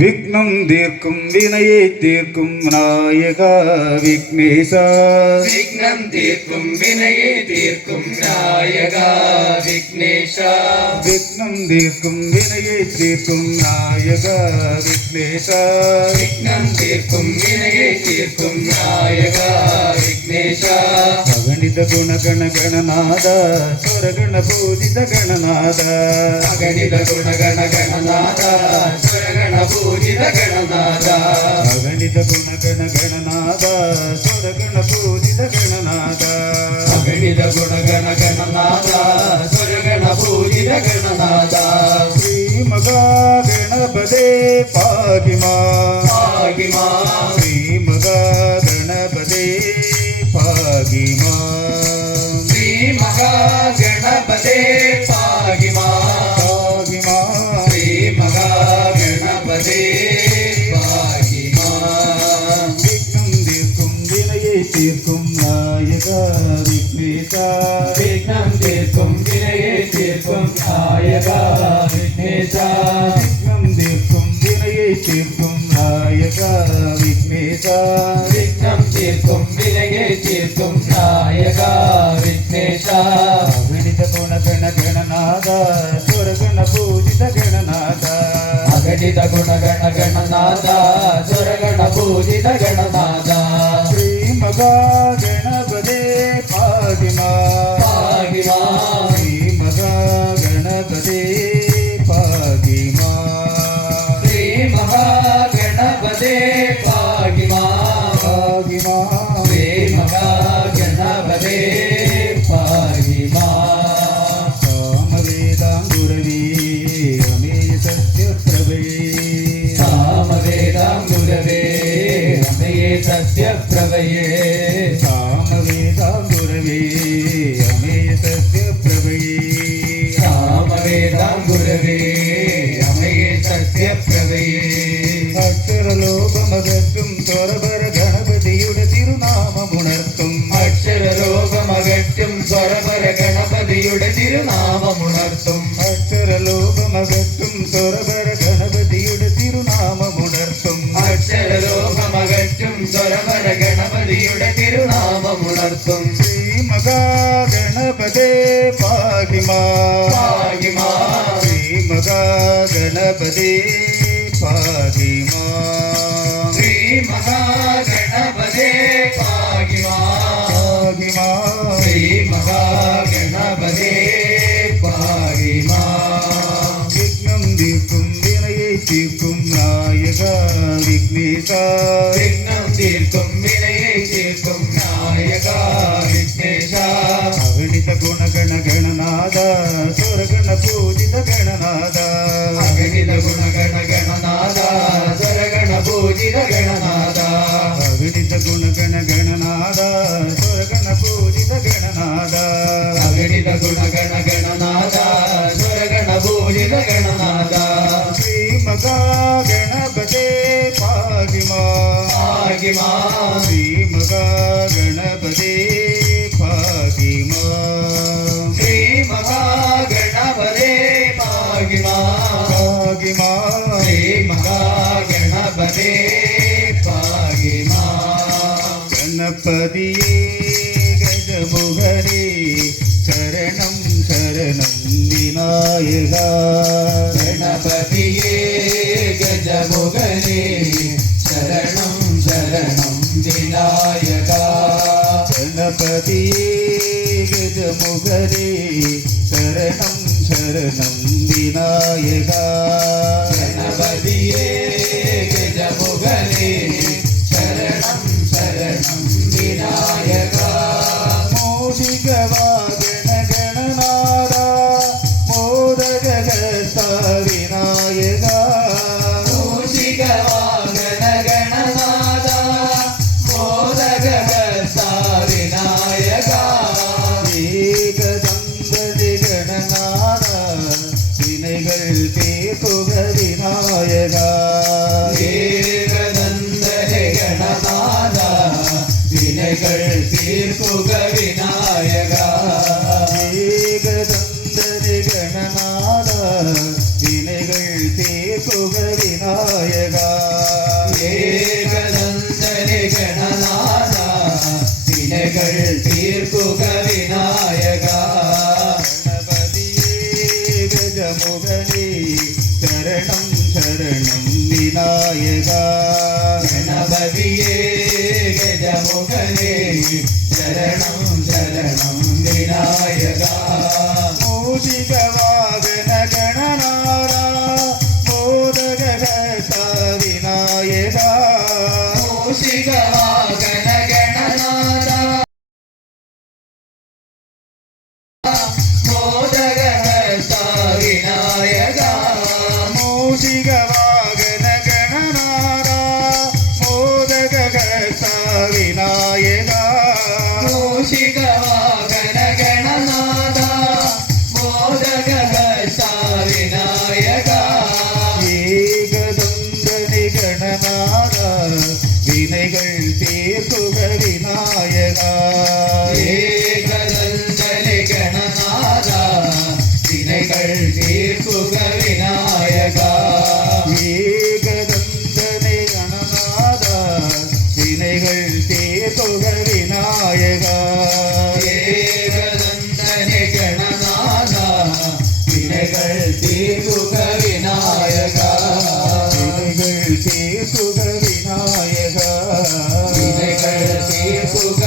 விக்னம் தீர்க்கும் வினையை தீர்க்கும் நாயகா விக்னேசா. விக்னம் தீர்க்கும் வினையை தீர்க்கும் நாயகா விக்னேஷா. விக்னம் தீர்க்கும் வினையை தீர்க்கும் நாயகா விக்னேசா. விக்னம் தீர்க்கும் வினையை தீர்க்கும் நாயகா விக்னேஷா. அகணித குணகண கணநாத சுரகண பூஜித கணநாத. அகணித குணகண கணநாத சுரகண பூஜித கணநாத. அகணித குணகண கணநாத சுரகண பூஜித கணநாத. அகணித குணகண கணநாத சுரகண பூஜித கணநாத. ஸ்ரீ மகா கணபதே பாகிமா பாகிமா. ஸ்ரீ மகா கணபதே பாகிமா. ஸ்ரீ மகா கணபதே பாகிமா. பாகிமா. ஸ்ரீ மகா கணபதே பாகிமா. விக்னம் தீர்க்கும் வினையை தீர்க்கும் நாயகா விக்னேசா. விக்னம் தீர்க்கும் வினையை தீர்க்கும் நாயகா விக்னேஷா. விக்னம் தீர்க்கும் வினையை தீர்க்கும் நாயகா விக்னேசா. விக்னம் தீர்க்கும் வினையை தீர்க்கும் நாயகா விக்னேஷா. அகணித குணகண கணநாத சுரகண பூஜித கணநாத. அகணித குணகண கணநாத சுரகண பூஜித கணநாத. ஸ்ரீ மகா கணபதே பாகிமா பாகிமா. ஸ்ரீ மகா கணபதே பாகிமா. ஸ்ரீ மகா கணபதே பாகிமா. பாகிமா. ஸ்ரீ மகா கணபதே பாகிமா. சாமவேதாங்குரவி அமேய சத்யப்ரவே. சாமவேதாங்குரவே அமயே சத்யப்ரவயே. சாமவேதாங்குரவே அமேய சத்யப்ரவே. சாமவேதாங்குரவே அமயே சத்யப்ரவயே. അക്ഷരലോകമകറ്റും സ്വരപര ഗണപതിയുടെ തിരുനാമമുണർത്തും. അക്ഷരലോകമകറ്റും സ്വരപര ഗണപതിയുടെ തിരുനാമമുണർത്തും. അക്ഷരലോകമകറ്റും സ്വരപര ഗണപതിയുടെ തിരുനാമമുണർത്തും. അക്ഷരലോകമകറ്റും സ്വരപര ഗണപതിയുടെ തിരുനാമമുണർത്തും. ശ്രീ മഹാ ഗണപതേ പാഹിമാ. പാഹിമാ. ശ്രീ മഹാ ഗണപതേ പാഹിമാ. ശ്രീ മഹാഗണപതേ പാഹിമാ. പാഹിമാ. ശ്രീ മഹാഗണപതേ പാഹിമാ. വിഘ്നം തീർക്കും വിനയെ തീർക്കും നായക വിഘ്നേശാ. വിഘ്നം തീർക്കും വിനയെ തീർക്കും നായക വിഘ്നേശാ. അഗണിത ഗുണഗണ ഗണനാഥ സുരഗണ പൂജിത ഗണനാഥ. അഗണിത ഗുണഗണ ഗണനാഥ സ്വരഗണ പൂജിത ഗണനാഥ. അഗണിത ഗുണഗണ ഗണനാഥ സുരഗണ പൂജിത ഗണനാഥ. അഗണിത ഗുണഗണ ഗണനാഥ സ്വരഗണ പൂജിത ഗണനാഥ. ശ്രീ മഹാ ഗണപതേ പാഹിമാ. പാഹിമാ. ശ്രീ മഹാ ഗണപതേ പാഹിമാ. ശ്രീ മഹാഗണപതേ പാഹിമാ. പാഹിമാ. ശ്രീ മഹാഗണപതേ പാഹിമാ. ഗണപതിയേ ഗജമുഖരേ ശരണം ശരണം വിനായക. ഗണപതിയേ ഗജമുഖനേ ശരണം ശരണം വിനായക. ഗണപതിയേ ഗജമുഖരേ ശരണം ശരണം വിനായക. ഗണപതിയേ ഗജമുഖനേ ശരണം ശരണം വിനായക. മോഷികവാഗണ ഗണനാഥ മോദകഹസ്ത വിനായക. മൂഷികവാഹന ഗണനാഥ മോദകഹസ്ത വിനായക. ഏകദന്തരി ഗണനാഥ വിനകൾ തീർക്കുക വിനായക. ഏകദന്തരെ ഗണനാഥ വിനകൾ തീർക്കുക വിനായക. ഏകദന്തരി ഗണനാഥ വിനകൾ തീർക്കുക വിനായക. விநாயகா கணபதியே கஜமுகனே சரணம் சரணம் விநாயகா மூஷிக வாகன கணநாதா மோதக ஹஸ்த விநாயகா மூஷிக வாகன கணநாதா மோதக ஹஸ்த விநாயகா மூஷிக வாகன கணநாதா மோதக ஹஸ்த விநாயகா மூஷிக வாகன கணநாதா மோதக ஹஸ்த விநாயகா ஏகதந்தனி கணநாதா வினைகள் தீர்க்குக விநாயகா ஏகதந்தனி கணநாதா வினைகள் தீர்க்குக விநாயகா ஏகதந்தனி கணநாதா வினைகள் தீர்க்குக விநாயகா ஏகதந்தனி கணநாதா வினைகள் தீர்க்குக விநாயகா வினைகள் தீர்க்குக விநாயகா வினைகள் தீர்க்குக